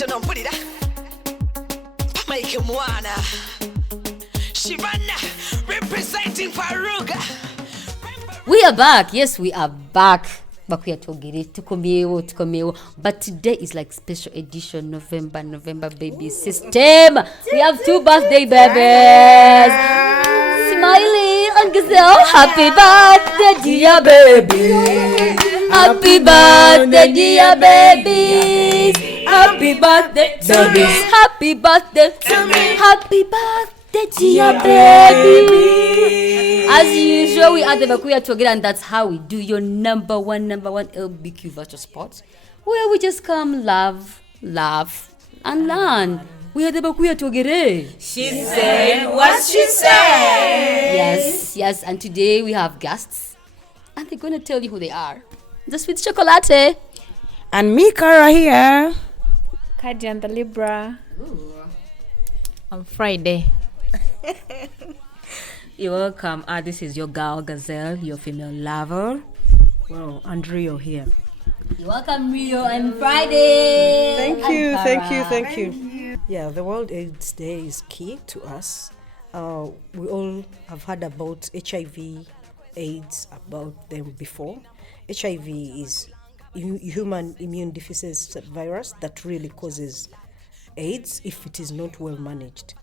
katono mpulira Mike Mwana Shivana representing Faruga. We are back. Yes, we are back. Tukomeo. But today is like special edition November baby system. We have 2 birthday babies. Smiley and Gazelle. Happy birthday, dear baby. Happy birthday, dear babies. Happy birthday, babies. Happy birthday. Happy birthday, dear baby. As usual, we are the Bakuya together, and that's how we do your number one LBQ virtual sports, where we just come, laugh, and learn. We are the Bakuya together. She said what she said. Yes, and today we have guests, and they're going to tell you who they are. The Sweet Chocolate. And me, Kara, here. Kaji and the Libra. Ooh. On Friday. You're welcome. This is your girl, Gazelle, your female lover. Wow, and Rio here. You're welcome, Rio, on Friday. Thank you. Yeah, the World AIDS Day is key to us. We all have heard about HIV, AIDS, about them before. HIV is human immune deficiency virus that really causes AIDS if it is not well managed.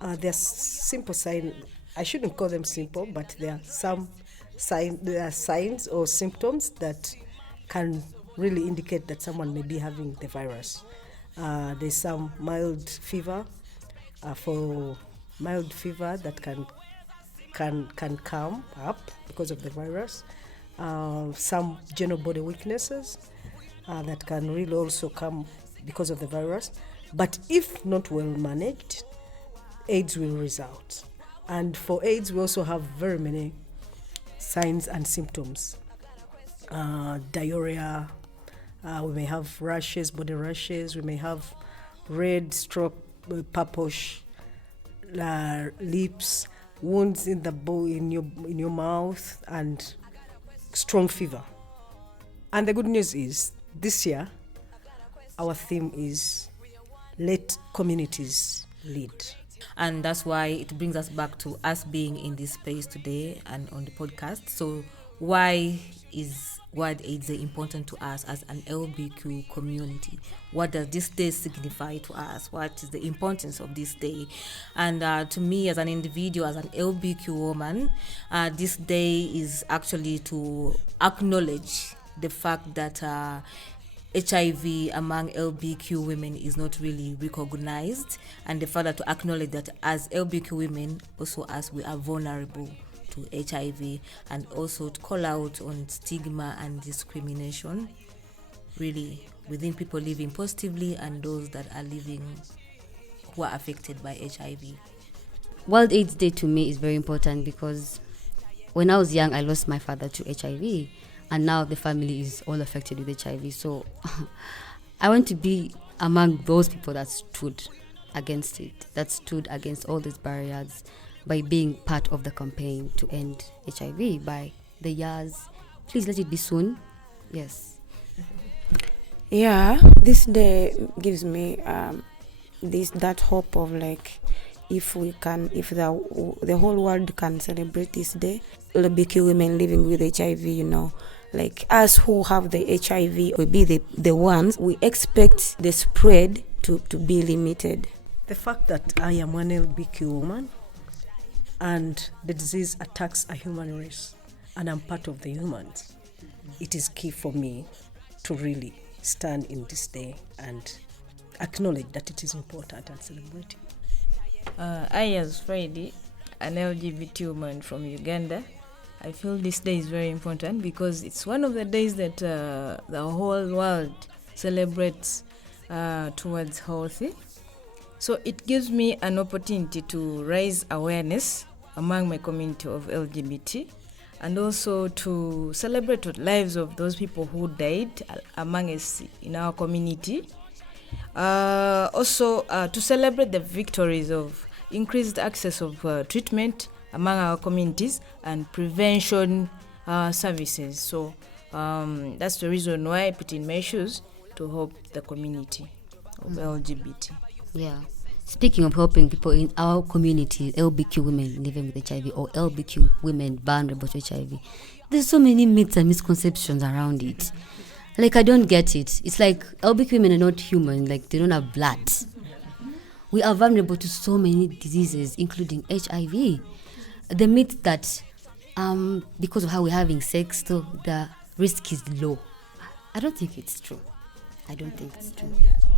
There's simple signs. I shouldn't call them simple, but there are some signs or symptoms that can really indicate that someone may be having the virus. There's some mild fever, for mild fever that can come up because of the virus. Some general body weaknesses that can really also come because of the virus. But if not well managed, AIDS will result. And for AIDS, we also have very many signs and symptoms. Diarrhea, we may have rashes, body rashes, we may have red stroke, purplish lips, wounds in the in your mouth, and strong fever. And the good news is, this year, our theme is let communities lead. And that's why it brings us back to us being in this space today and on the podcast. So why is World AIDS Day important to us as an LBQ community? What does this day signify to us? What is the importance of this day? And to me, as an individual, as an LBQ woman, this day is actually to acknowledge the fact that HIV among LBQ women is not really recognized, and the further to acknowledge that as LBQ women, also as we are vulnerable to HIV, and also to call out on stigma and discrimination really within people living positively and those that are living who are affected by HIV. World AIDS Day to me is very important because when I was young, I lost my father to HIV. And now the family is all affected with HIV. So I want to be among those people that stood against it, that stood against all these barriers by being part of the campaign to end HIV by the years. Please let it be soon. Yes. Yeah, this day gives me that hope of like, if the whole world can celebrate this day, LGBTQ women living with HIV, like us who have the HIV will be the ones we expect the spread to be limited. The fact that I am one LGBTQ woman and the disease attacks a human race and I'm part of the humans, it is key for me to really stand in this day and acknowledge that it is important and celebrate it. I, as Friday, an LGBT woman from Uganda, I feel this day is very important because it's one of the days that the whole world celebrates towards healthy. So it gives me an opportunity to raise awareness among my community of LGBT and also to celebrate the lives of those people who died among us in our community. Also to celebrate the victories of increased access of treatment among our communities and prevention services. So that's the reason why I put in my shoes to help the community. of LGBT. Yeah. Speaking of helping people in our community, LBQ women living with HIV or LBQ women vulnerable to HIV, there's so many myths and misconceptions around it. Like, I don't get it. It's like LBQ women are not human, like they don't have blood. We are vulnerable to so many diseases, including HIV. The myth that because of how we're having sex, so the risk is low. I don't think it's true. I don't think it's true.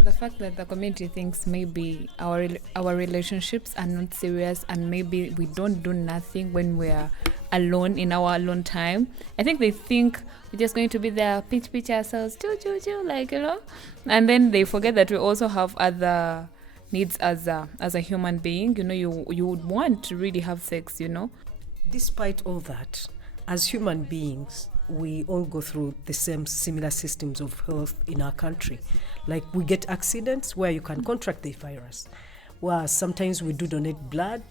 The fact that the community thinks maybe our relationships are not serious and maybe we don't do nothing when we're alone in our alone time. I think they think we're just going to be there, pitch ourselves, like, and then they forget that we also have other needs as a human being. You would want to really have sex, Despite all that, as human beings, we all go through the same similar systems of health in our country. Like, we get accidents where you can contract the virus, where sometimes we do donate blood,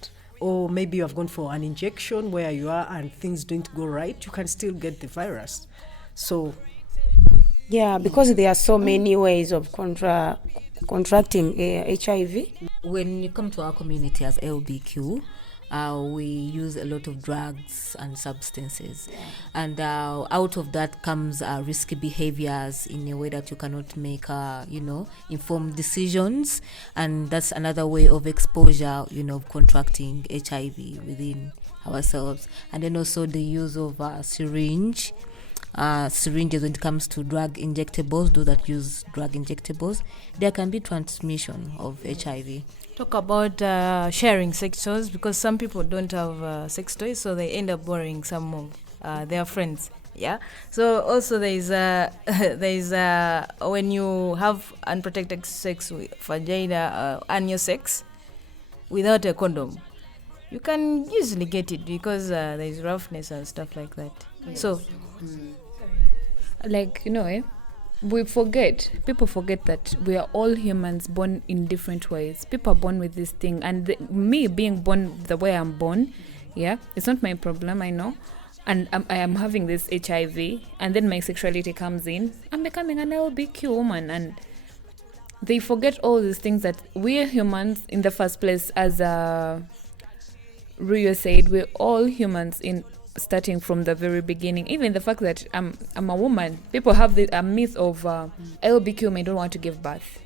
or maybe you have gone for an injection where you are and things don't go right, you can still get the virus. So Yeah, because there are so many ways of contracting HIV. When you come to our community as LBQ, we use a lot of drugs and substances, and out of that comes risky behaviors in a way that you cannot make informed decisions, and that's another way of exposure, of contracting HIV within ourselves. And then also the use of syringes when it comes to drug injectables. Those that use drug injectables, there can be transmission of HIV. Talk about sharing sex toys, because some people don't have sex toys, so they end up borrowing some of their friends. Yeah. So also there is when you have unprotected sex with vagina anal sex without a condom, you can usually get it because there is roughness and stuff like that. Yes. So, like, people forget that we are all humans born in different ways. People are born with this thing, and me being born the way I'm born, it's not my problem, I know. And I am having this HIV, and then my sexuality comes in, I'm becoming an LBQ woman, and they forget all these things, that we're humans in the first place. As Rio said, we're all humans starting from the very beginning. Even the fact that I'm a woman, people have a myth of LBQ women don't want to give birth.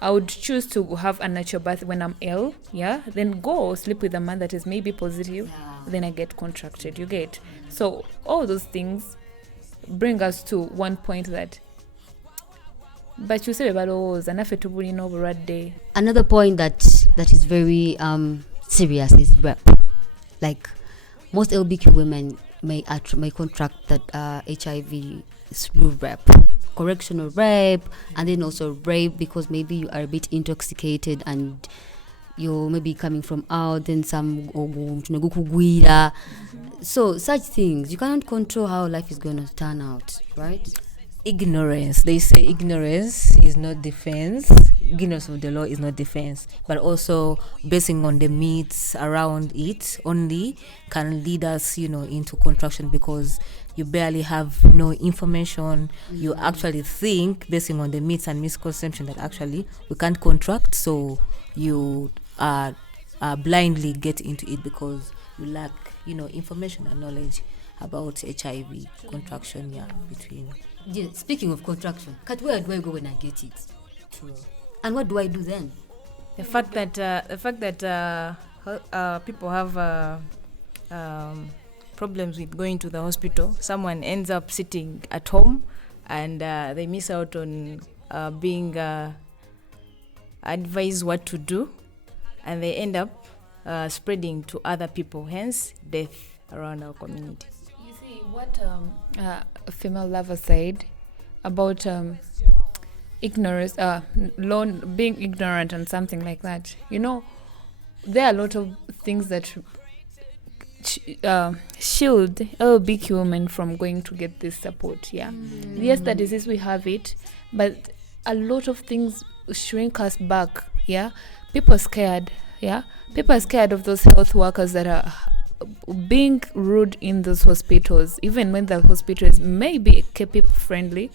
I would choose to have a natural birth when I'm ill, then go sleep with a man that is maybe positive, then I get contracted, you get. So all those things bring us to one point that, but you say about day. Another point that is very serious is rape. Like, most LBQ women may contract that HIV through rape, correctional rape, and then also rape because maybe you are a bit intoxicated and you're maybe coming from out, then some so such things you cannot control how life is going to turn out, right? Ignorance. They say ignorance is not defense. Ignorance of the law is not defense. But also basing on the myths around it only can lead us, into contraction, because you barely have no information. You actually think, basing on the myths and misconception, that actually we can't contract. So you blindly get into it because you lack, information and knowledge about HIV contraction. Between. Yeah, speaking of contraction, where do I go when I get it? True. And what do I do then? The fact that people have problems with going to the hospital. Someone ends up sitting at home, and they miss out on being advised what to do, and they end up spreading to other people. Hence, death around our community. You see what a female lover said about ignorance, being ignorant and something like that. There are a lot of things that shield LBQ women from going to get this support. Yes, the disease, we have it, but a lot of things shrink us back. People are scared. People are scared of those health workers that are being rude in those hospitals. Even when the hospital is maybe keep friendly,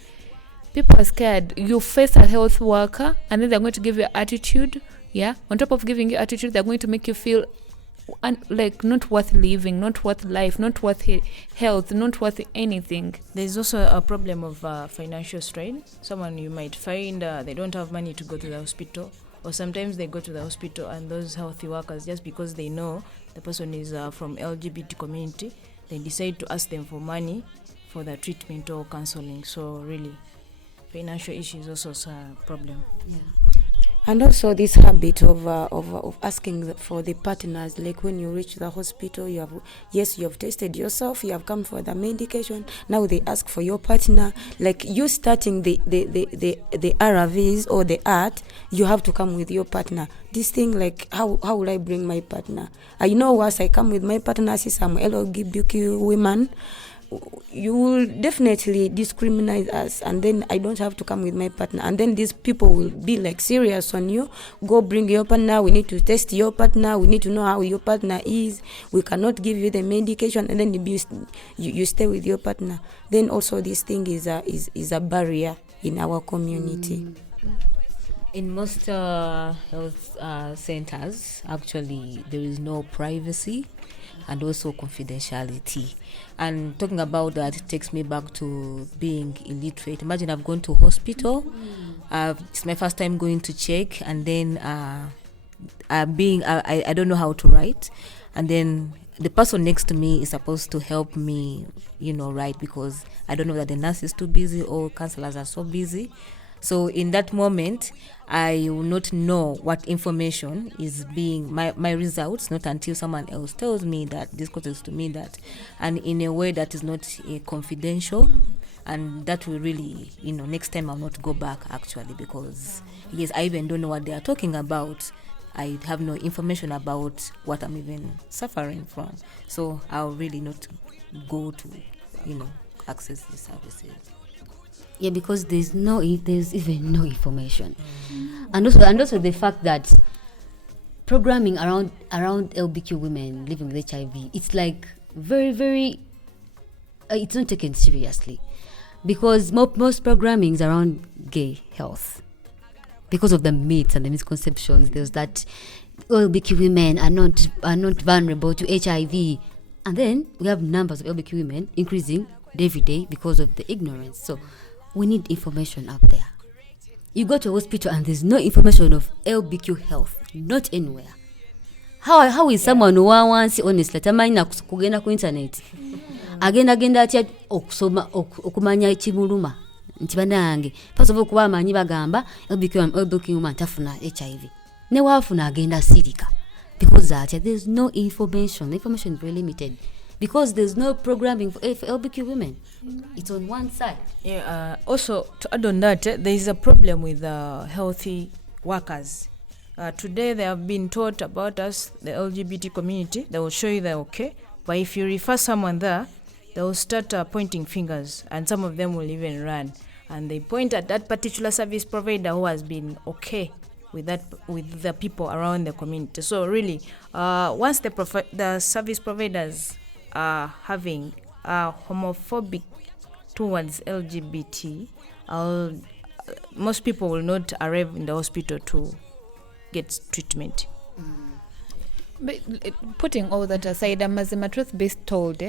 people are scared. You face a health worker and then they're going to give you attitude. Yeah, on top of giving you attitude, they're going to make you feel like not worth living, not worth life, not worth health, not worth anything. There's also a problem of financial strain. Someone you might find they don't have money to go to the hospital, or sometimes they go to the hospital and those healthy workers, just because they know the person is from LGBT community, they decide to ask them for money for the treatment or counseling. So really, financial issues also a problem. Yeah. And also this habit of asking for the partners, like when you reach the hospital, you have tested yourself, you have come for the medication, now they ask for your partner. Like you starting the RVs or the art, you have to come with your partner. This thing, like how will I bring my partner? I know once I come with my partner, see some LGBTQ women, you will definitely discriminate us, and then I don't have to come with my partner, and then these people will be like serious on you. Go bring your partner, we need to test your partner, we need to know how your partner is, we cannot give you the medication, and then you stay with your partner. Then also this thing is a barrier in our community. In most health centers, actually, there is no privacy and also confidentiality. And talking about that, it takes me back to being illiterate. Imagine I've gone to hospital, it's my first time going to check, and then I don't know how to write, and then the person next to me is supposed to help me, write, because I don't know that the nurse is too busy or counselors are so busy. So in that moment, I will not know what information is being my results, not until someone else tells me that, discloses to me that, and in a way that is not confidential, and that will really, next time I'll not go back actually, because yes, I even don't know what they are talking about. I have no information about what I'm even suffering from, so I'll really not go to, access these services. Yeah, because there's even no information, and also the fact that programming around LGBTQ women living with HIV, it's like very, very, it's not taken seriously, because most programming is around gay health, because of the myths and the misconceptions. There's that LGBTQ women are not vulnerable to HIV, and then we have numbers of LGBTQ women increasing every day because of the ignorance. So we need information up there. You go to a hospital and there's no information of LGBTQ health, not anywhere. How is someone who wants, honestly, tamanya kugenda ku internet agenda atya okusoma okumanya kimuluma nti banange first of all kuba amanyi bagamba LGBTQ woman tafuna HIV ne wafuna agenda sirika, because there's no information. The information is very limited, because there's no programming for LGBTQ women. It's on one side. Yeah. Also, to add on that, there is a problem with healthy workers. Today, they have been taught about us, the LGBT community. They will show you they're okay. But if you refer someone there, they will start pointing fingers, and some of them will even run. And they point at that particular service provider who has been okay with the people around the community. So really, once the service providers are having homophobic towards LGBT, most people will not arrive in the hospital to get treatment. But putting all that aside, as a truth-based told,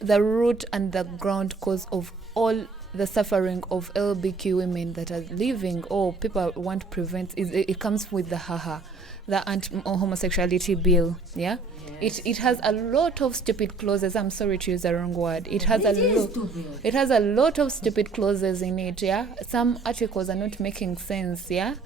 the root and the ground cause of all the suffering of LGBTQ women that are living, or people want to prevent, it comes with the anti-homosexuality bill. Yeah, yes. It has a lot of stupid clauses. I'm sorry to use the wrong word. It has a lot of stupid clauses in it. Yeah, some articles are not making sense. Yeah,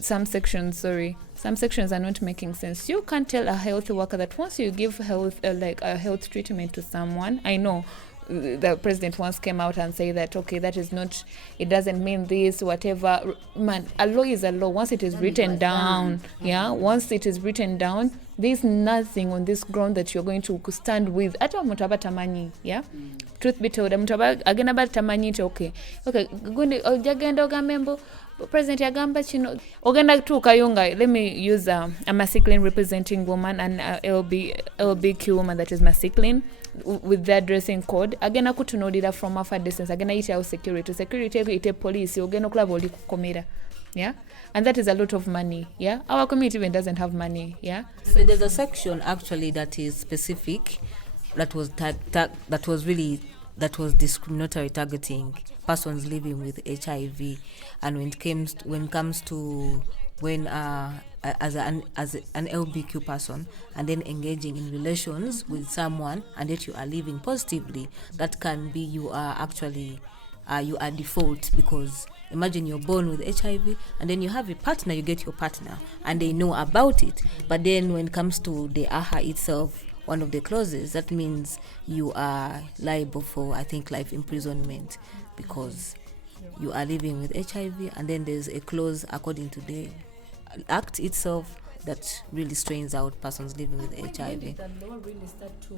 some sections are not making sense. You can't tell a health worker that once you give health a health treatment to someone. I know the president once came out and said that, okay, that is not, it doesn't mean this, whatever. Man, a law is a law. Once it is written down, once it is written down, there's nothing on this ground that you're going to stand with. Ata omuntu aba tamanyi, truth be told, omuntu aba agenda aba tamanyi nti okay gundi ojagenda ogambe mbu President yagamba kino ogenda kutuuka yonga, let me use a masculine representing woman and LBQ woman that is masculine with their dressing code agenda kutunuulira from afar distance, agenda yitawo security ite police, ogenda okulaba oli kukomera. Yeah, and that is a lot of money. Yeah, our community even doesn't have money. Yeah, so there's a section actually that is specific, that was discriminatory, targeting persons living with HIV. And when it comes to as an LBQ person and then engaging in relations with someone and yet you are living positively, that can be you are default, because imagine you're born with HIV and then you have a partner, you get your partner and they know about it, but then when it comes to the AHA itself, one of the clauses, that means you are liable for, I think, life imprisonment because you are living with HIV. And then there's a clause according to the act itself that really strains out persons living with HIV. When did the law really start to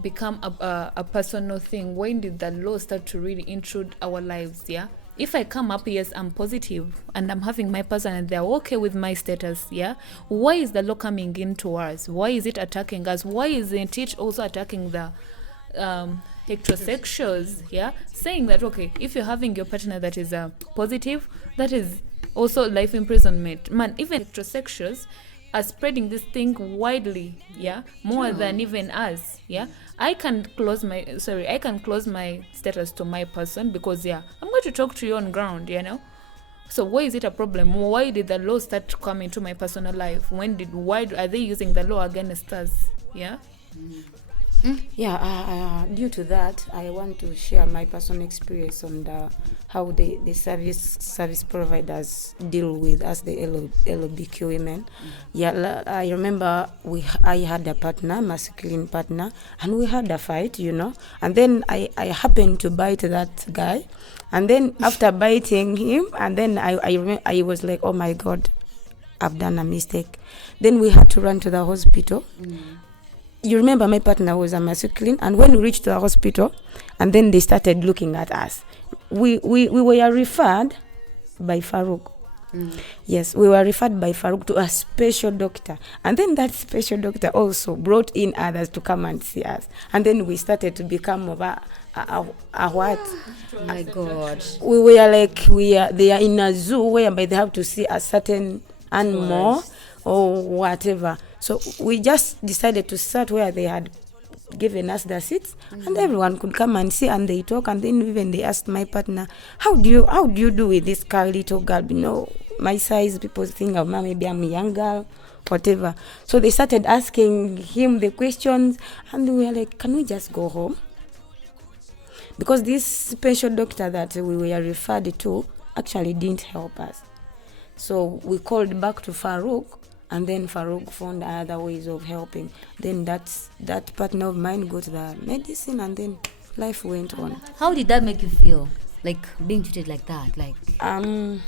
become a personal thing? When did the law start to really intrude our lives? Yeah, if I come up, yes, I'm positive and I'm having my person and they're okay with my status, yeah, why is the law coming into us? Why is it attacking us? Why isn't it also attacking the heterosexuals? Yeah, saying that, okay, if you're having your partner that is positive, that is also life imprisonment. Man, even heterosexuals are spreading this thing widely, yeah, more than even us. Yeah, I can close my status to my person because, yeah, I'm going to talk to you on ground, you know. So why is it a problem? Why did the law start to come into my personal life? Why are they using the law against us? Yeah. Yeah, due to that, I want to share my personal experience on how the service providers deal with us, the LGBTQ women. Yeah, I remember I had a partner, masculine partner, and we had a fight, you know. And then I happened to bite that guy, and then after biting him, and then I was like, oh my God, I've done a mistake. Then we had to run to the hospital. You remember my partner was a masculine, and when we reached the hospital, and then they started looking at us, we were referred by Farouk. Yes, we were referred by Farouk to a special doctor, and then that special doctor also brought in others to come and see us, and then we started to become of a what? Oh my God. We were like they are in a zoo whereby they have to see a certain animal or whatever. So we just decided to start where they had given us the seats, and everyone could come and see, and they talk, and then even they asked my partner, how do you do with this little girl? You know, my size, people think of maybe I'm a young girl, whatever. So they started asking him the questions, and we were like, can we just go home? Because this special doctor that we were referred to actually didn't help us. So we called back to Farouk, and then Farouk found other ways of helping. Then that partner of mine got the medicine, and then life went on. How did that make you feel, like being treated like that? Like I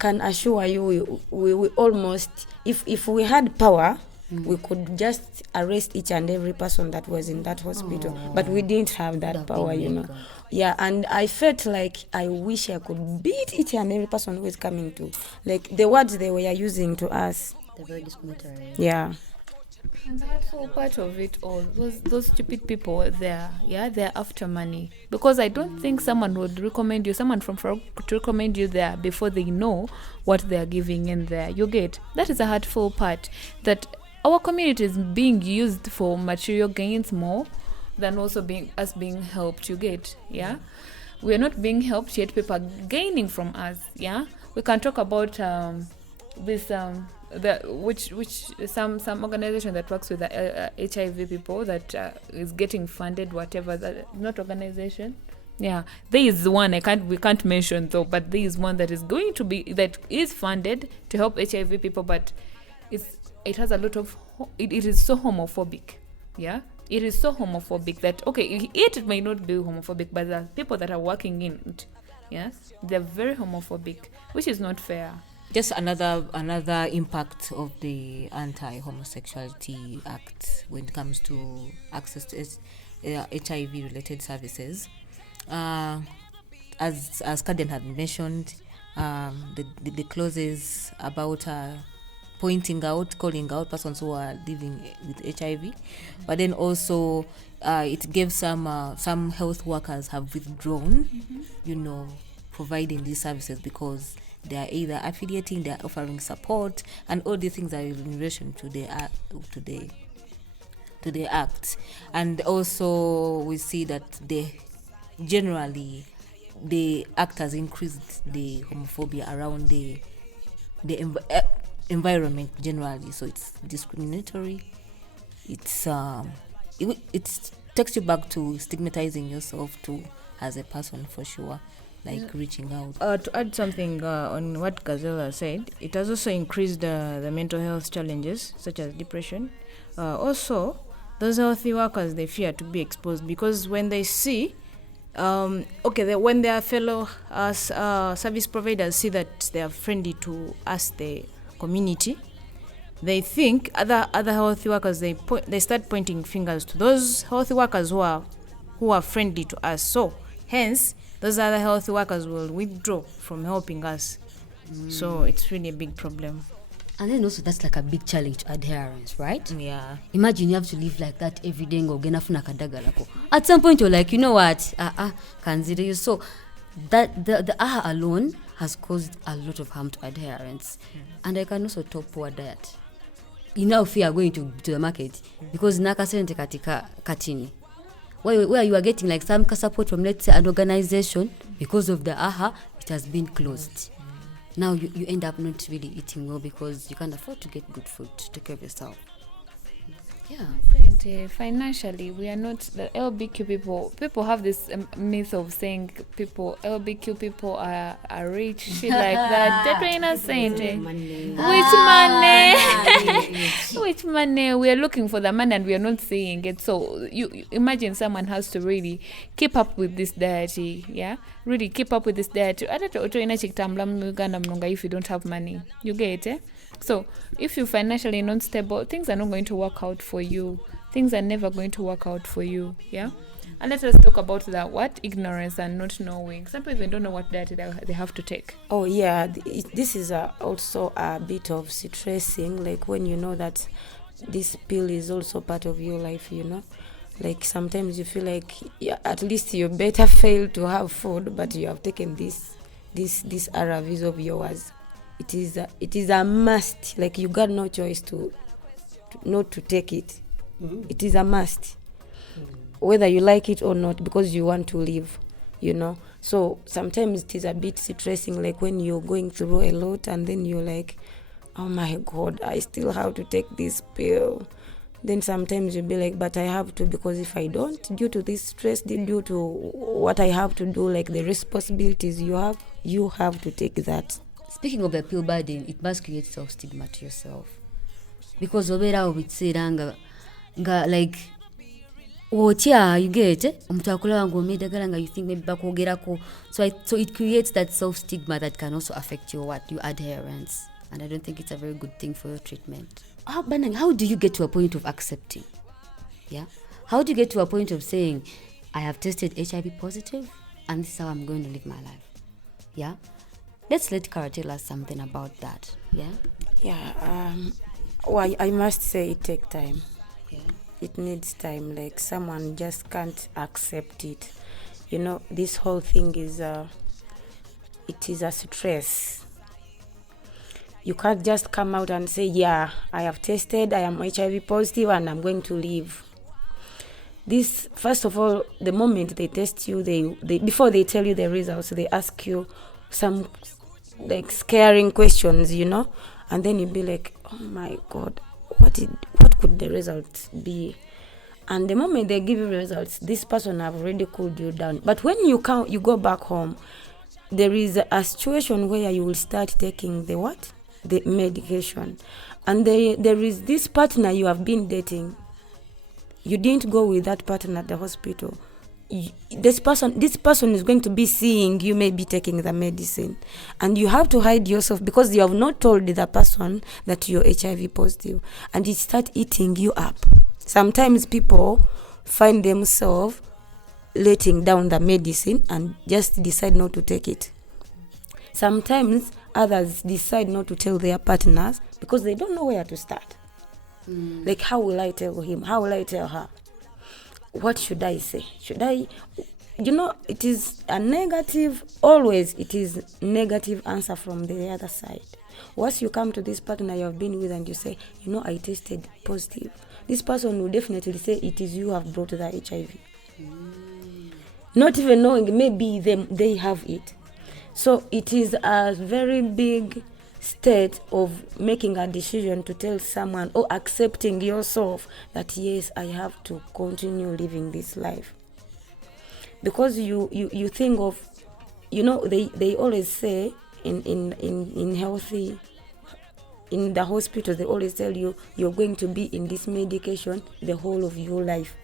can assure you, we almost, if we had power, we could just arrest each and every person that was in that hospital. But we didn't have that power, you know. Yeah, and I felt like I wish I could beat each and every person who is coming to. Like, the words they were using to us. They're very discriminatory. Yeah. And the hurtful part of it all, those stupid people there, yeah, they're after money. Because I don't think someone would recommend you, someone from Farouk could recommend you there before they know what they're giving in there. You get? That is a hurtful part, that our community is being used for material gains more than also being helped. You get? Yeah, we are not being helped yet people are gaining from us. Yeah, we can talk about this some organization that works with the HIV people that is getting funded, whatever that, not organization. Yeah, there is one we can't mention though, but there is one that is going to be, that is funded to help HIV people, but it has a lot of it is so homophobic. Yeah, it is so homophobic that, okay, it may not be homophobic, but the people that are working in it, yes, they're very homophobic, which is not fair. Just another impact of the Anti-Homosexuality Act when it comes to access to HIV-related services. as Kaden had mentioned, the clauses about pointing out, calling out persons who are living with HIV, but then also it gave some health workers have withdrawn, providing these services because they are either affiliating, they are offering support, and all these things are in relation to the act. And also we see that the act has increased the homophobia around the environment generally. So it's discriminatory. It's it takes you back to stigmatizing yourself too as a person, for sure, like reaching out. To add something on what Gazella said, it has also increased the mental health challenges such as depression. Also, those healthy workers, they fear to be exposed because when they see when their fellow service providers see that they are friendly to us, the community, they think other healthy workers, they start pointing fingers to those healthy workers who are friendly to us. So hence those other healthy workers will withdraw from helping us. So it's really a big problem. And then also that's like a big challenge to adherence, right? Yeah. Imagine you have to live like that every day. At some point you're like, you know what? Consider you. So that the alone has caused a lot of harm to adherence. And I can also top poor diet. If you are going to the market, because nakasente katika katini, where you are getting like some support from, let's say, an organization, because of the it has been closed. Now you end up not really eating well because you can't afford to get good food to take care of yourself. Yeah. And, financially, we are not the LBQ people. People have this myth of saying LBQ people are rich, shit like that. They're innocent. Which money? We are looking for the money and we are not seeing it. So you imagine someone has to really keep up with this deity. Yeah, really keep up with this deity. If you don't have money, you get it. So if you're financially not stable, things are not going to work out for you. Things are never going to work out for you. Yeah. And let us talk about that ignorance and not knowing. Some people don't know what diet they have to take. Oh yeah, this is also a bit of stressing, like when you know that this pill is also part of your life, like sometimes you feel like at least you better fail to have food, but you have taken these RVs of yours. It is a must. Like you got no choice to not to take it. It is a must, whether you like it or not, because you want to live. So sometimes it is a bit stressing, like when you're going through a lot and then you're like, oh my God, I still have to take this pill. Then sometimes you'll be like, but I have to, because if I don't, due to this stress, due to what I have to do, like the responsibilities you have to take that. Speaking of the pill burden, it must create self-stigma to yourself. Because obera ubitsiranga like you get it? You think maybe bakogerako. So it creates that self-stigma that can also affect your adherence. And I don't think it's a very good thing for your treatment. How do you get to a point of accepting? Yeah? How do you get to a point of saying, I have tested HIV positive and this is how I'm going to live my life? Yeah? Let's let Kara tell us something about that. Yeah? Yeah. I must say it takes time. Yeah. It needs time. Like someone just can't accept it. This whole thing is it is a stress. You can't just come out and say, yeah, I have tested, I am HIV positive and I'm going to live. This, first of all, the moment they test you, they before they tell you the results, they ask you some like scaring questions, and then you'll be like, oh my God, what could the results be? And the moment they give you results, this person have already cooled you down. But when you go back home, there is a situation where you will start taking the medication, and there is this partner you have been dating. You didn't go with that partner at the hospital. This person is going to be seeing you may be taking the medicine, and you have to hide yourself because you have not told the person that you're HIV positive, and it start eating you up. Sometimes people find themselves letting down the medicine and just decide not to take it. Sometimes others decide not to tell their partners because they don't know where to start. Like, how will I tell him? How will I tell her? What should I say? Should I... it is a negative, always it is negative answer from the other side. Once you come to this partner you have been with and you say, I tested positive, this person will definitely say it is you have brought the HIV. Not even knowing maybe they have it. So it is a very big state of making a decision to tell someone or accepting yourself that yes, I have to continue living this life. Because you think of, they always say in healthy, in the hospital, they always tell you you're going to be in this medication the whole of your life.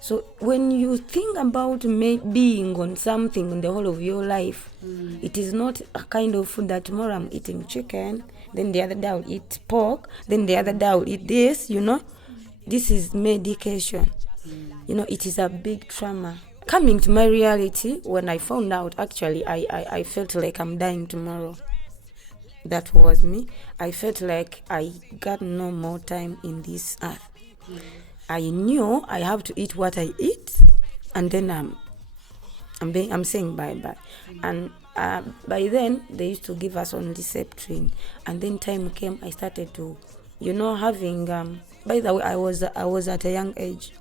So when you think about being on something in the whole of your life, it is not a kind of food that tomorrow I'm eating chicken, then the other day I'll eat pork, then the other day I'll eat this, This is medication. It is a big trauma. Coming to my reality, when I found out, actually, I felt like I'm dying tomorrow. That was me. I felt like I got no more time in this earth. I knew I have to eat what I eat, and then I'm saying bye-bye. And by then, they used to give us only Septrin. And then time came, I started to, having... by the way, I was at a young age.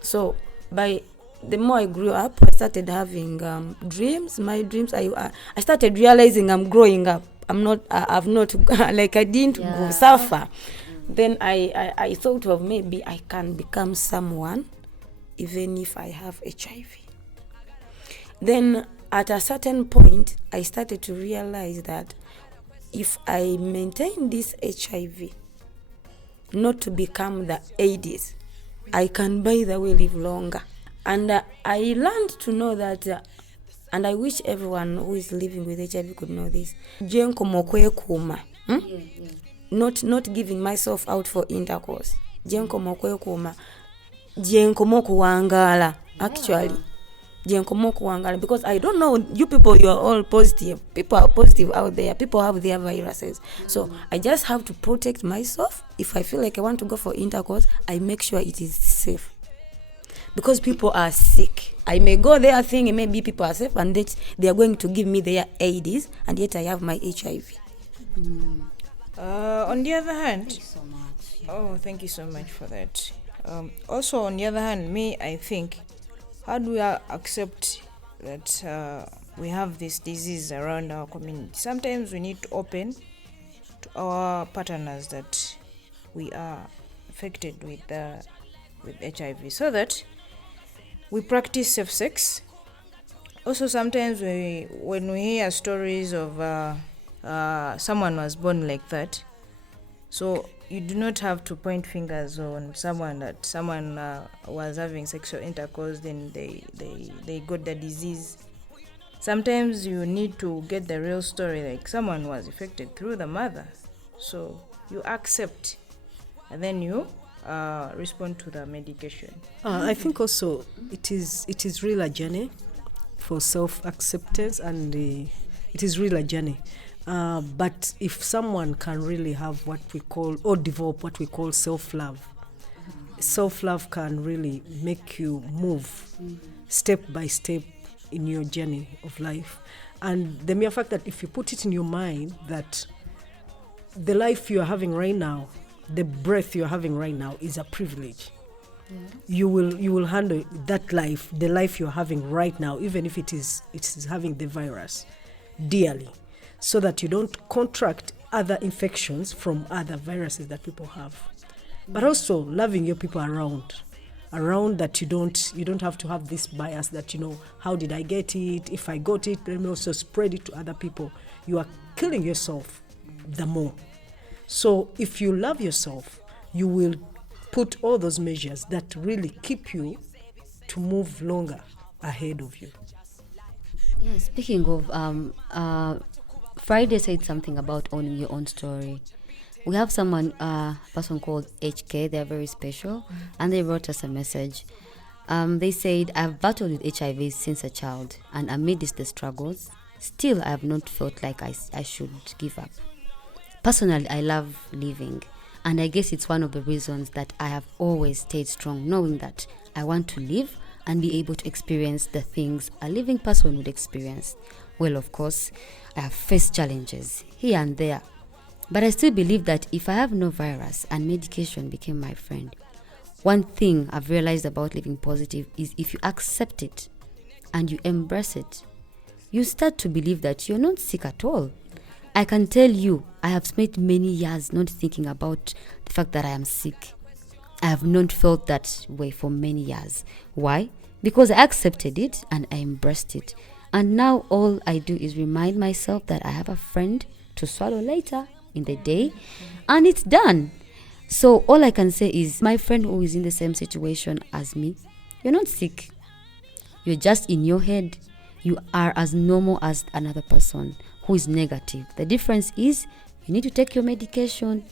So, the more I grew up, I started having dreams. My dreams, I started realizing I'm growing up. I've not, like I didn't go suffer. Then I thought of maybe I can become someone even if I have HIV. Then at a certain point, I started to realize that if I maintain this HIV, not to become the AIDS, I can, by the way, live longer. And I learned to know that, and I wish everyone who is living with HIV could know this. Not giving myself out for intercourse. Actually. Because I don't know, you people, you are all positive. People are positive out there. People have their viruses. So I just have to protect myself. If I feel like I want to go for intercourse, I make sure it is safe. Because people are sick. I may go there thinking maybe people are safe and that they are going to give me their AIDS, and yet I have my HIV. On the other hand, Thank you so much. thank you so much for that. Also, on the other hand, I think, how do we accept that we have this disease around our community? Sometimes we need to open to our partners that we are affected with HIV, so that we practice safe sex. Also, sometimes when we hear stories of someone was born like that, so you do not have to point fingers on someone that someone was having sexual intercourse, then they got the disease. Sometimes you need to get the real story, like someone was affected through the mother. So you accept, and then you respond to the medication. I think also it is really a journey for self-acceptance, and it is really a journey. But if someone can really have what we call, or develop what we call self-love, self-love can really make you move step by step in your journey of life. And the mere fact that if you put it in your mind that the life you are having right now, the breath you are having right now is a privilege. You will handle that life, the life you're having right now, even if it is having the virus, dearly, so that you don't contract other infections from other viruses that people have. But also loving your people around that you don't have to have this bias that, how did I get it? If I got it, let me also spread it to other people. You are killing yourself the more. So if you love yourself, you will put all those measures that really keep you to move longer ahead of you. Yeah, speaking of, Friday said something about owning your own story. We have someone, a person called HK, they're very special, and they wrote us a message. They said, I've battled with HIV since a child, and amidst the struggles, still I have not felt like I should give up. Personally, I love living, and I guess it's one of the reasons that I have always stayed strong, knowing that I want to live and be able to experience the things a living person would experience. Well, of course, I have faced challenges here and there, but I still believe that if I have no virus and medication became my friend, one thing I've realized about living positive is if you accept it and you embrace it, you start to believe that you're not sick at all. I can tell you, I have spent many years not thinking about the fact that I am sick. I have not felt that way for many years. Why? Because I accepted it and I embraced it. And now all I do is remind myself that I have a friend to swallow later in the day, and it's done. So all I can say is, my friend who is in the same situation as me, you're not sick. You're just in your head. You are as normal as another person who is negative. The difference is you need to take your medication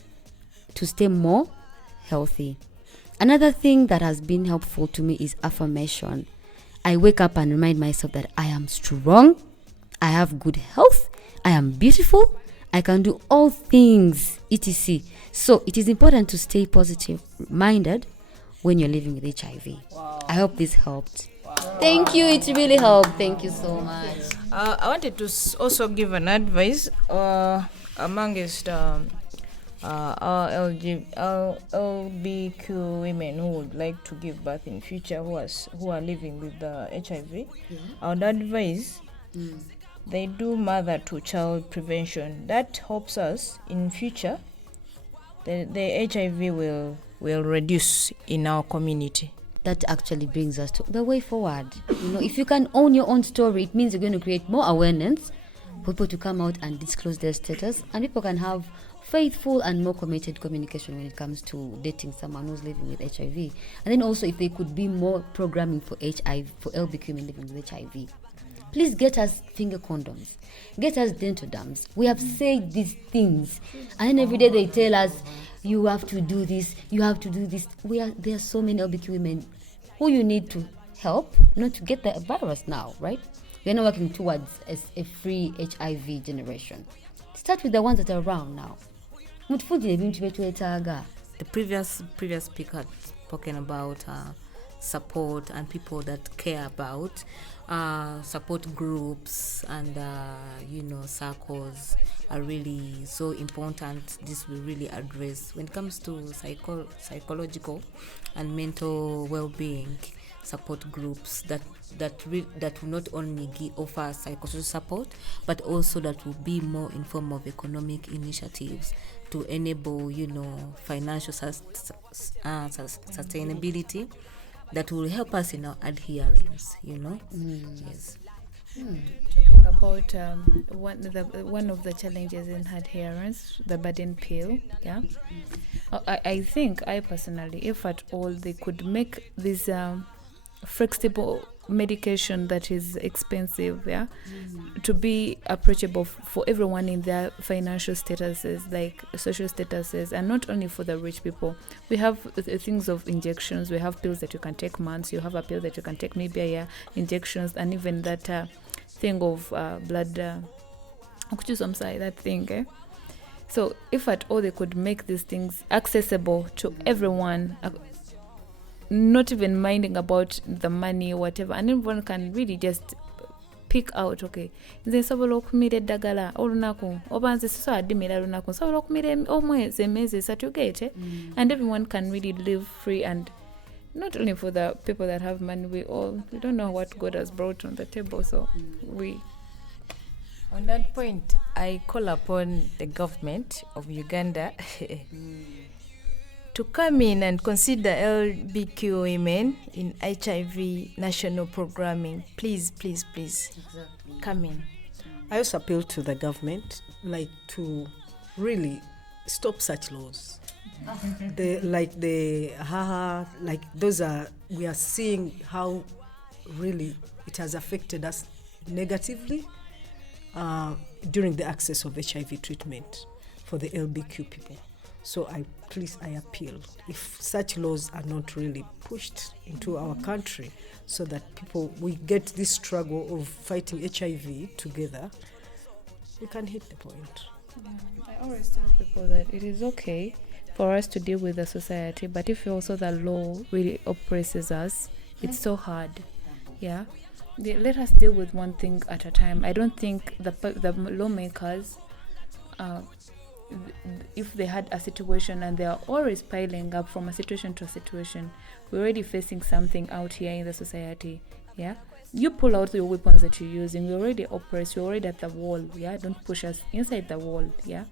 to stay more healthy. Another thing that has been helpful to me is affirmation. I wake up and remind myself that I am strong, I have good health, I am beautiful, I can do all things, etc. So it is important to stay positive minded when you're living with HIV. Wow. I hope this helped. Wow. Thank you, it really helped. Thank you so much. I wanted to also give an advice amongst our LGBTQ women who would like to give birth in future, who are living with the HIV. Yeah. I would advise they do mother-to-child prevention. That helps us in future. The HIV will reduce in our community. That actually brings us to the way forward. If you can own your own story, it means you're going to create more awareness for people to come out and disclose their status, and people can have faithful and more committed communication when it comes to dating someone who's living with HIV. And then also, if there could be more programming for HIV, for LBQ women living with HIV. Please get us finger condoms, get us dental dams. We have said these things, and then every day they tell us, you have to do this, you have to do this. There are so many LBQ women who you need to help not to get the virus now, right? We're not working towards a free HIV generation. Start with the ones that are around now. The previous speaker had spoken about support and people that care about support groups and circles are really so important. This will really address when it comes to psychological and mental well-being. Support groups that will not only offer psychosocial support, but also that will be more in form of economic initiatives to enable financial sustainability that will help us in our adherence. Yes. Talking about one of the challenges in adherence, the burden pill. Yeah, I think I personally, if at all they could make this flexible medication that is expensive, to be approachable for everyone in their financial statuses, like social statuses, and not only for the rich people. We have things of injections. We have pills that you can take months. You have a pill that you can take maybe a year, injections, and even that thing of blood. That thing. So if at all they could make these things accessible to everyone, not even minding about the money or whatever, and everyone can really just pick out, okay, nze nsobola okumira eddagala olunaku oba nze sisobola ddimira lunaku nsobola okumira omwezi emyezi esatu gete, and everyone can really live free. And not only for the people that have money, we don't know what God has brought on the table, so we. On that point, I call upon the government of Uganda to come in and consider LBQ women in HIV national programming. Please, please, please. Exactly. Come in. I also appeal to the government, to really stop such laws. We are seeing how really it has affected us negatively during the access of HIV treatment for the LBQ people. So I appeal if such laws are not really pushed into our country, so that we get this struggle of fighting HIV together, we can hit the point. I always tell people that it is okay for us to deal with the society, but if also the law really oppresses us, it's so hard. Yeah, let us deal with one thing at a time. I don't think the lawmakers, if they had a situation and they are always piling up from a situation to a situation, we're already facing something out here in the society. Yeah, you pull out your weapons that you're using. We're already oppressed. We're already at the wall. Yeah, don't push us inside the wall. Yeah,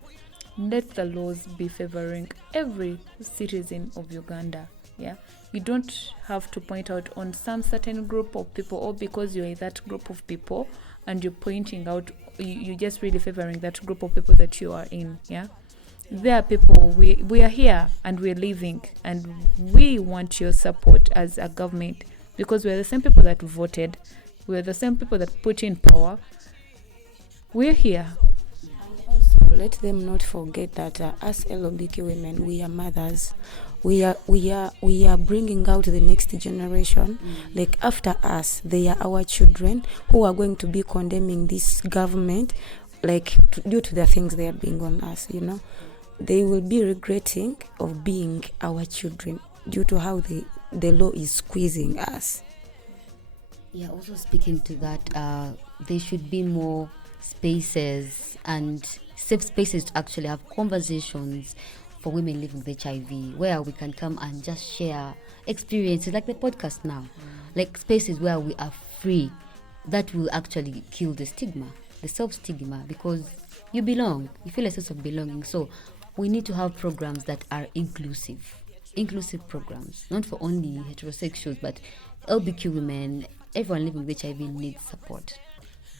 let the laws be favoring every citizen of Uganda. Yeah, you don't have to point out on some certain group of people, or because you're in that group of people and you're pointing out, you're just really favoring that group of people that you are in. Yeah, there are people, we are here and we're living, and we want your support as a government, because we're the same people that voted, we're the same people that put in power. We're here. Let them not forget that as LGBTQ women, we are mothers. We are bringing out the next generation. Like after us, they are our children who are going to be condemning this government, like due to the things they are being on us. You know, they will be regretting of being our children due to how the law is squeezing us. Yeah. Also speaking to that, there should be more spaces and safe spaces to actually have conversations for women living with HIV, where we can come and just share experiences like the podcast now, like spaces where we are free. That will actually kill the stigma, the self-stigma, because you belong, you feel a sense of belonging. So we need to have programs that are inclusive programs, not for only heterosexuals, but LGBTQ women, everyone living with HIV needs support.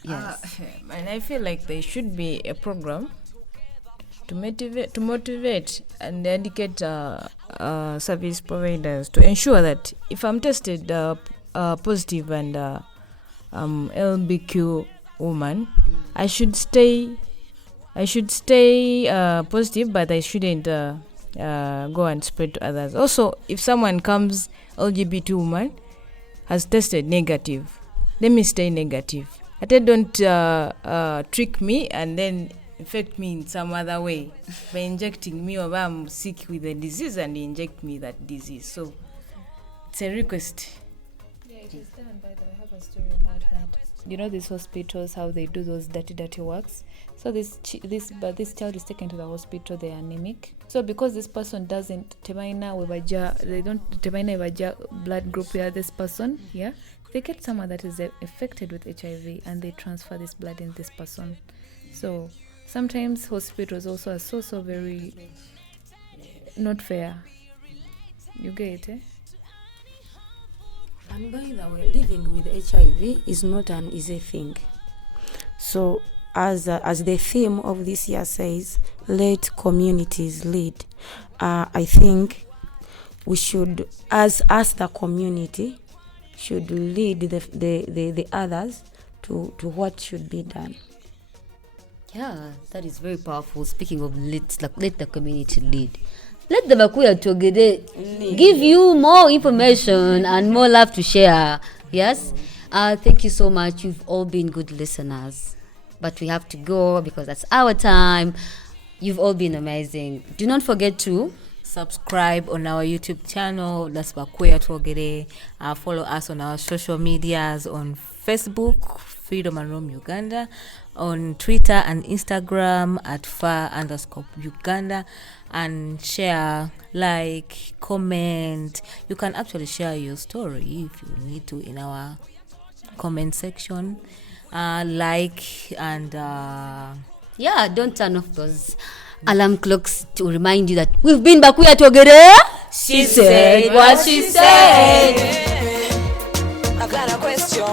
Yes. And I feel like there should be a program to motivate and educate service providers to ensure that if I'm tested positive and LGBTQ woman, I should stay positive, but I shouldn't go and spread to others. Also, if someone comes LGBT woman has tested negative, let me stay negative. Don't trick me and then infect me in some other way by injecting me, or I'm sick with a disease and inject me that disease. So it's a request. Yeah, it is done. By the way, I have a story about that. You know, these hospitals, how they do those dirty works. So this child is taken to the hospital. They are anemic. So because this person doesn't they don't blood group here, this person, yeah, they get someone that is affected with HIV and they transfer this blood in this person. So sometimes hospitals also are so very not fair. You get it? And by the way, living with HIV is not an easy thing. So as the theme of this year says, let communities lead. I think we should, as the community, should lead the others to what should be done. Yeah, that is very powerful. Speaking of let the community lead. Let the Bakuya Togede give you more information and more love to share. Yes? Thank you so much. You've all been good listeners. But we have to go because that's our time. You've all been amazing. Do not forget to subscribe on our YouTube channel. That's Bakuya Togede. Follow us on our social medias on Facebook, Freedom and Roam Uganda, on Twitter and Instagram at @far_Uganda, and share, like, comment. You can actually share your story if you need to in our comment section. Like and don't turn off those alarm clocks to remind you that we've been Bakuya Togede. She said what she said. I got a question.